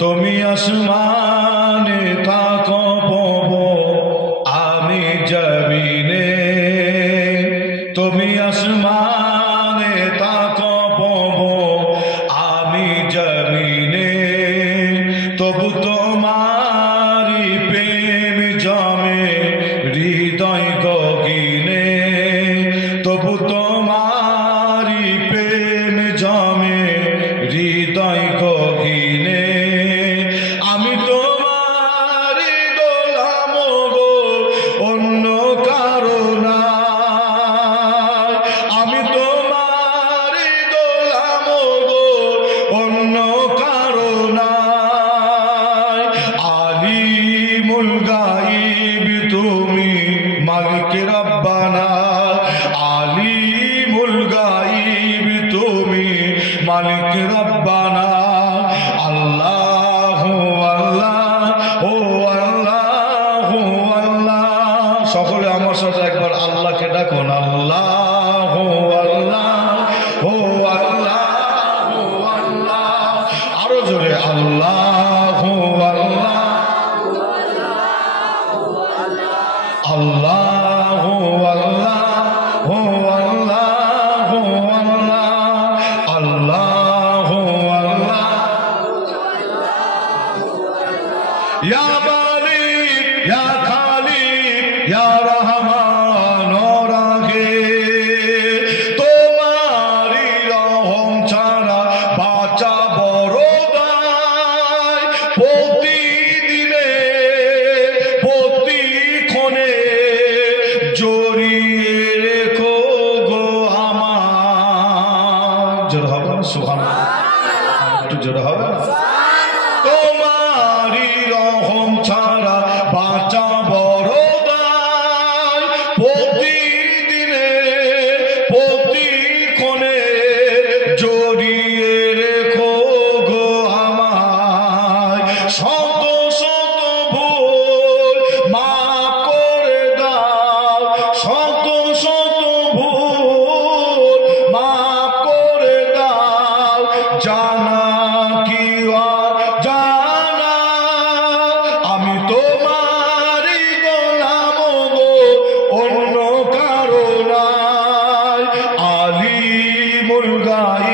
তুমি আসমানে থাকো প্রভু আমি জমিনে তুমি আসমানে থাকো প্রভু আমি জমিনে তবু তোমারি প্রেম জমে হৃদয় গগিনে তবু তোমারি প্রেম জমে হৃদয় গগিনে আমি তোমারি গোলাম গো অন্য কারো না আমি তোমারি গোলাম গো অন্য কারো না আলিমুল গায়ব তুমি মালিক রব্বানা আলিমুল গায়ব তুমি মালিক রব্বানা আল্লাহু আল্লাহ ও আল্লাহু আল্লাহ সকলে আমার সাথে একবার আল্লাহকে ডাকুন আল্লাহু আল্লাহ ও আল্লাহু আল্লাহ আরো জোরে আল্লাহু আল্লাহ আল্লাহু আল্লাহ ও আল্লাহু আল্লাহ আল্লাহু আল্লাহ ইয়া মালিক ইয়া খালিক ইয়া রহমান রাহিম তোমারি রহম ছাড়া বাঁচা বড় দায় প্রতিদিনে প্রতিক্ষণে জড়িয়ে রেখো গো আমার জোর হবে না সুবহানাল্লাহ একটু জোর হবে না তোমারি রহম ছাড়া বাঁচা বড় দায় প্রতিদিনে প্রতিক্ষণে জড়িয়ে রেখো গো আমায় শত শত ভুল মাফ করে দাও শত শত ভুল মাফ করে দাও জানা কি আর জানা আমি তোমারই গোলাম গো অন্য কারো নাই আলিমুল গায়ব